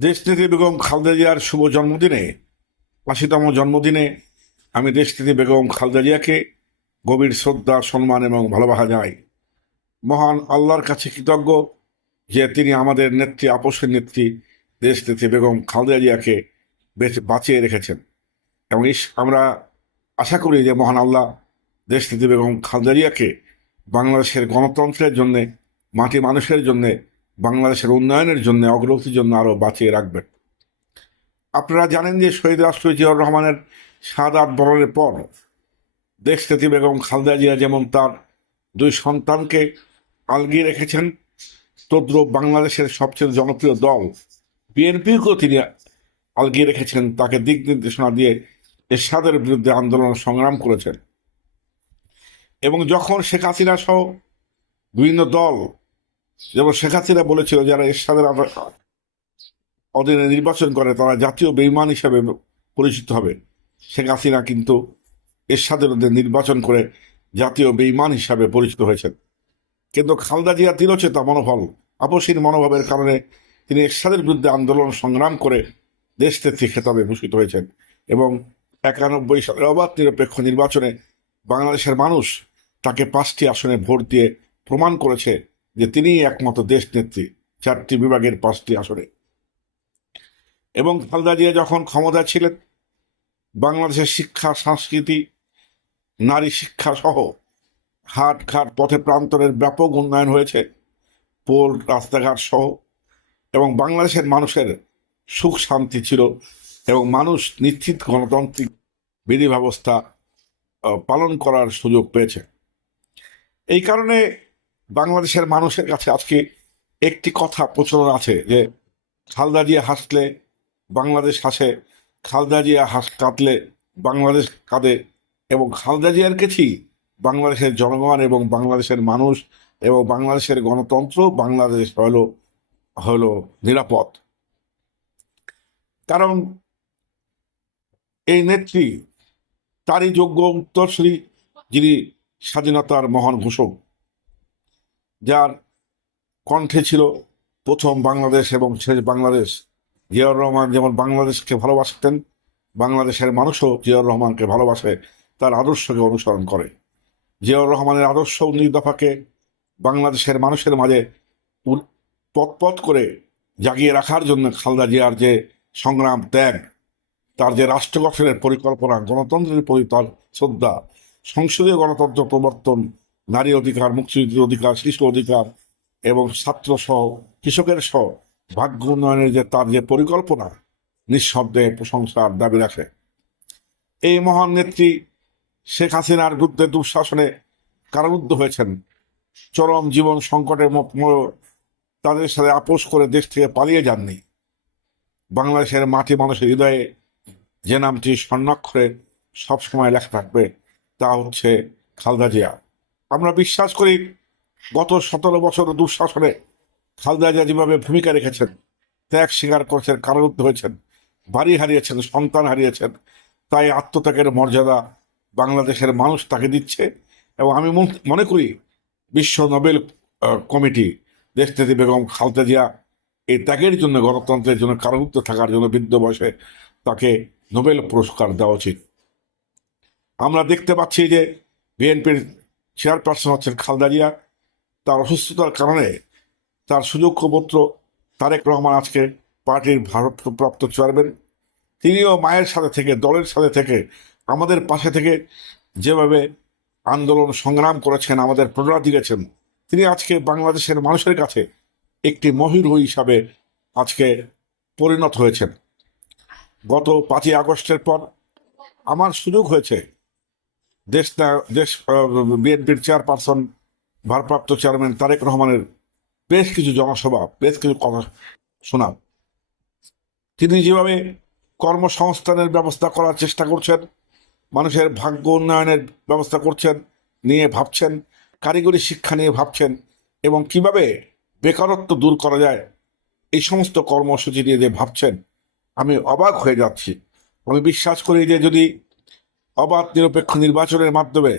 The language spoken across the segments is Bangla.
দেশনেত্রী বেগম খালেদা জিয়ার শুভ জন্মদিনে আশিতম জন্মদিনে আমি দেশনেত্রী বেগম খালেদা জিয়াকে গভীর শ্রদ্ধা, সম্মান এবং ভালোবাসা জানাই। মহান আল্লাহর কাছে কৃতজ্ঞ যে তিনি আমাদের নেত্রী আপসের নেত্রী দেশনেত্রী বেগম খালেদা জিয়াকে বেঁচে- বাঁচিয়ে রেখেছেন। এবং আমরা আশা করি যে মহান আল্লাহ দেশনেত্রী বেগম খালেদা জিয়াকে বাংলাদেশের গণতন্ত্রের জন্যে, মাটি মানুষের জন্যে বাংলাদেশের উন্নয়নের জন্য, অগ্রগতির জন্য আরও বাঁচিয়ে রাখবেন। আপনারা জানেন যে শহীদ রাষ্ট্র জিয়াউর রহমানের সাদাত বরণের পর দেশ দেশনেত্রী বেগম খালদা জিয়া যেমন তার দুই সন্তানকে আলগিয়ে রেখেছেন, তদ্রুপ বাংলাদেশের সবচেয়ে জনপ্রিয় দল বিএনপিকেও তিনি আলগিয়ে রেখেছেন, তাকে দিক নির্দেশনা দিয়ে এরশাদের বিরুদ্ধে আন্দোলন সংগ্রাম করেছেন। এবং যখন শেখ হাসিনা সহ বিভিন্ন দল যেমন শেখ হাসিনা বলেছিল যারা এরশাদের অধীনে নির্বাচন করে, তারা জাতীয় বেইমান হিসাবে পরিচিত হবে। শেখ হাসিনা কিন্তু এরশাদের অধীনে নির্বাচন করে জাতীয় বেইমান হিসাবে পরিচিত হয়েছেন। কিন্তু খালদা জিয়া তিরোচেতা মনোবল আপসীর মনোভাবের কারণে তিনি এরশাদের বিরুদ্ধে আন্দোলন সংগ্রাম করে দেশ নেত্রী খেতাবে ভূষিত হয়েছেন এবং একানব্বই সালের অবাধ নিরপেক্ষ নির্বাচনে বাংলাদেশের মানুষ তাকে পাঁচটি আসনে ভোট দিয়ে প্রমাণ করেছে যে তিনিই একমাত্র দেশ নেত্রী চারটি বিভাগের পাঁচটি আসনে এবং খালেদা জিয়া যখন ক্ষমতা ছিলেন, বাংলাদেশের শিক্ষা, সংস্কৃতি, নারী শিক্ষা সহ হাট ঘাট পথে প্রান্তরের ব্যাপক উন্নয়ন হয়েছে, পোল, রাস্তাঘাট সহ, এবং বাংলাদেশের মানুষের সুখ শান্তি ছিল এবং মানুষ নিশ্চিত গণতান্ত্রিক বিধি ব্যবস্থা পালন করার সুযোগ পেয়েছে। এই কারণে বাংলাদেশের মানুষের কাছে আজকে একটি কথা প্রচলন আছে যে খালদা জিয়া হাসলে বাংলাদেশ হাসে, খালদা জিয়া হাস কাঁদলে বাংলাদেশ কাঁদে এবং খালদা জিয়ার কাছেই বাংলাদেশের জনগণ এবং বাংলাদেশের মানুষ এবং বাংলাদেশের গণতন্ত্র, বাংলাদেশ হলো হলো নিরাপদ। কারণ এই নেত্রী, তারই যোগ্য উত্তরসূরি যিনি স্বাধীনতার মহান ঘোষক। যার কণ্ঠে ছিল প্রথম বাংলাদেশ এবং শেষ বাংলাদেশ। জিয়াউর রহমান যেমন বাংলাদেশকে ভালোবাসতেন, বাংলাদেশের মানুষও জিয়াউর রহমানকে ভালোবাসে, তার আদর্শকে অনুসরণ করে। জিয়াউর রহমানের আদর্শ উনিশ দফাকে বাংলাদেশের মানুষের মাঝে উল- পথ করে জাগিয়ে রাখার জন্য খালদা জিয়ার যে সংগ্রাম, ত্যাগ, তার যে রাষ্ট্র গঠনের পরিকল্পনা, গণতন্ত্রের পরিতল শ্রদ্ধা, সংসদীয় গণতন্ত্র প্রবর্তন নারী অধিকার, মুক্তিযুদ্ধের অধিকার শিশু অধিকার এবং ছাত্র সহ, কৃষকের সহ ভাগ্য উন্নয়নের যে তার যে পরিকল্পনা, নিঃশব্দে প্রশংসার দাবি রাখে। এই মহান নেত্রী শেখ হাসিনার বিরুদ্ধে দুঃশাসনে কারারুদ্ধ হয়েছেন। চরম জীবন সংকটের তাদের সাথে আপোষ করে দেশ থেকে পালিয়ে যাননি। বাংলাদেশের মাটি মানুষের হৃদয়ে যে নামটি স্বর্ণাক্ষরে সবসময় লেখা থাকবে, তা হচ্ছে খালদা জিয়া। আমরা বিশ্বাস করি গত সতেরো বছর দুঃশাসনে খালদা জিয়া যেভাবে ভূমিকা রেখেছেন, ত্যাগ স্বীকার করেছেন, কারারুদ্ধ হয়েছেন, বাড়ি হারিয়েছেন, সন্তান হারিয়েছেন, তাই আত্মত্যাগের মর্যাদা বাংলাদেশের মানুষ তাকে দিচ্ছে এবং আমি মনে করি বিশ্ব নোবেল কমিটি দেশনেত্রী বেগম খালদা জিয়া এই ত্যাগের জন্য, গণতন্ত্রের জন্য, কারারুদ্ধ থাকার জন্য বৃদ্ধ বয়সে তাকে নোবেল পুরস্কার দেওয়া উচিত। আমরা দেখতে পাচ্ছি যে বিএনপির চেয়ারপারসন হচ্ছেন খালদারিয়া। তার অসুস্থতার কারণে তার সুযোগ্য পুত্র তারেক রহমান আজকে পার্টির ভারপ্রাপ্ত চেয়ারম্যান। তিনিও মায়ের সাথে থেকে, দলের সাথে থেকে, আমাদের পাশে থেকে যেভাবে আন্দোলন সংগ্রাম করেছেন, আমাদের প্রেরণা দিয়েছেন, তিনি আজকে বাংলাদেশের মানুষের কাছে একটি মহিরু হিসাবে আজকে পরিণত হয়েছেন। গত পাঁচই আগস্টের পর আমার সুযোগ হয়েছে দেশ দেশ বিএনপির চেয়ারপারসন, ভারপ্রাপ্ত চেয়ারম্যান তারেক রহমানের বেশ কিছু জনসভা, বেশ কিছু কথা শোনা তিনি যেভাবে কর্মসংস্থানের ব্যবস্থা করার চেষ্টা করছেন, মানুষের ভাগ্য উন্নয়নের ব্যবস্থা করছেন, নিয়ে ভাবছেন, কারিগরি শিক্ষা নিয়ে ভাবছেন, এবং কীভাবে বেকারত্ব দূর করা যায়, এই সমস্ত কর্মসূচি নিয়ে যে ভাবছেন, আমি অবাক হয়ে যাচ্ছি। আমি বিশ্বাস করি যে যদি অবাধ, নিরপেক্ষ নির্বাচনের মাধ্যমে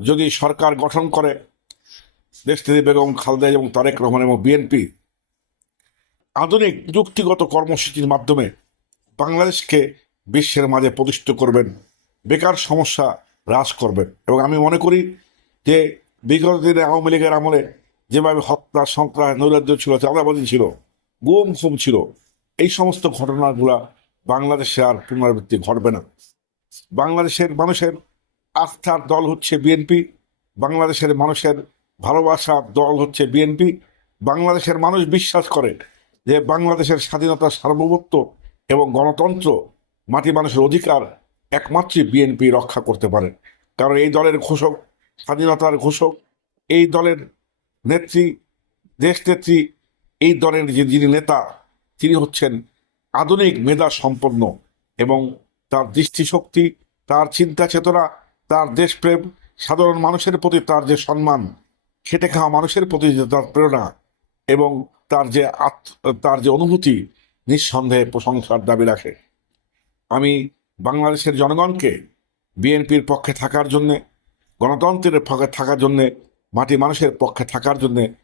যদি সরকার গঠন করে দেশনেত্রী বেগম খালেদা এবং তারেক রহমান এবং বিএনপি আধুনিক যুক্তিগত কর্মসূচির মাধ্যমে বাংলাদেশকে বিশ্বের মাঝে প্রতিষ্ঠিত করবেন, বেকার সমস্যা হ্রাস করবেন। এবং আমি মনে করি যে বিগত দিনে আওয়ামী লীগের আমলে যেভাবে হত্যা, সন্ত্রাস, নৈরাজ্য ছিল, চাঁদাবাজি ছিল, গুম খুম ছিল, এই সমস্ত ঘটনাগুলা বাংলাদেশে আর পুনরাবৃত্তি ঘটবে না। বাংলাদেশের মানুষের আস্থার দল হচ্ছে বিএনপি, বাংলাদেশের মানুষের ভালোবাসার দল হচ্ছে বিএনপি, বাংলাদেশের মানুষ বিশ্বাস করে যে বাংলাদেশের স্বাধীনতা সার্বভৌমত্ব এবং গণতন্ত্র মাটি মানুষের অধিকার একমাত্রই বিএনপি রক্ষা করতে পারে। কারণ এই দলের ঘোষক, স্বাধীনতার ঘোষক, এই দলের নেত্রী দেশ নেত্রী এই দলের যে যিনি নেতা, তিনি হচ্ছেন আধুনিক মেধা সম্পন্ন এবং তার দৃষ্টিশক্তি, তার চিন্তা চেতনা, তার দেশপ্রেম সাধারণ মানুষের প্রতি তার যে সম্মান খেটে খাওয়া মানুষের প্রতি যে তার প্রেরণা এবং তার যে আত্ম, তার যে অনুভূতি নিঃসন্দেহে প্রশংসার দাবি রাখে। আমি বাংলাদেশের জনগণকে বিএনপির পক্ষে থাকার জন্যে, গণতন্ত্রের পক্ষে থাকার জন্যে, মাটি মানুষের পক্ষে থাকার জন্যে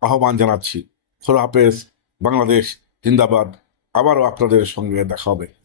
আহ্বান জানাচ্ছি। খোলা হাফেজ, বাংলাদেশ জিন্দাবাদ। আবারও আপনাদের সঙ্গে দেখা হবে।